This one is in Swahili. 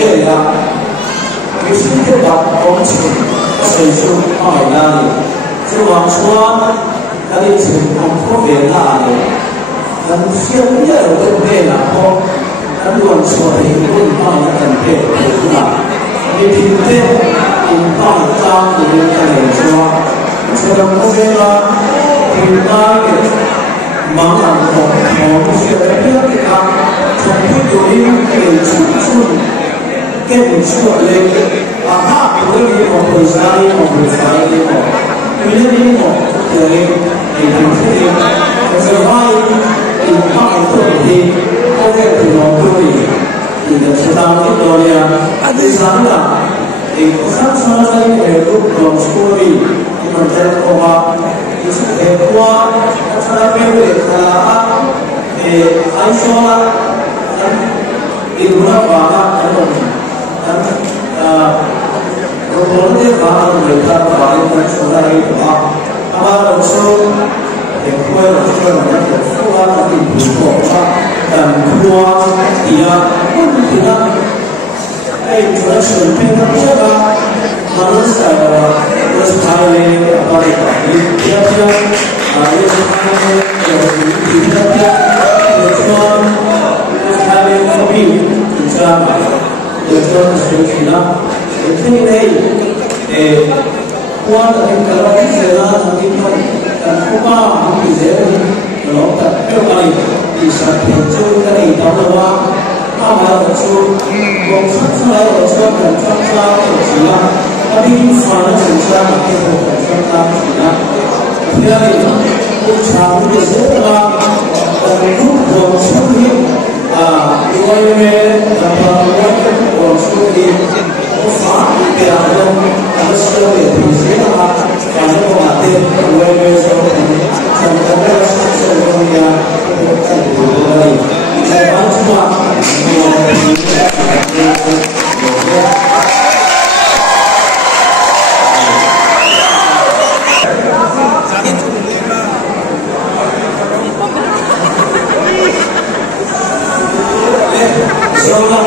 业呀，于是就把工程水书放在那里，就往说他的情况特别大的，很深夜问配然后他们说的问到那很配对吧？你平天问到张的那个说，这个不对吗？平安的。茫然ของเชื่อเพื่อนที่ทำ从ผู้อยู่นี้เป็นชุ่มเก็บชั่วเลยอาหารเป็นเรื่องนี้ของบริษัทนี้ของบริษัทนี้ของมีเรื่องนี้ของเกิดในทางที่จะว่าอีกมากตัวที่ก็ได้ถึงน้องด้วยอีกสุดท้ายที่ตัวเนี่ยอันที่สามละอีกสักส่วนใหญ่เป็นรูปของสกุลที่มันจะออกมาที่สุดเอกว่าSabi kala ay sola ibuna bana ano robolde bana mereka bana dan sola itu apa so ekor mereka semua tapi bukan dan dua dia pun tidak sudah sampai siapa manusia terus kali apa itu dia Terus kami kopi bersama, bersama sekitar ini kuat dan kalau kita nanti dan kupa kita kalau tak kembali bisa terjun dari bawah awal terjun, proses mulai terjun dan proses terjun, tapi mana saja kita proses terjun. Jadi, ucapan itu untuk sulit, ibaratnya dapat untuk sulit, usah diambil harus sulit disini kalau mati ibaratnya sampai semuanya terjadi. Saya cuma Selamat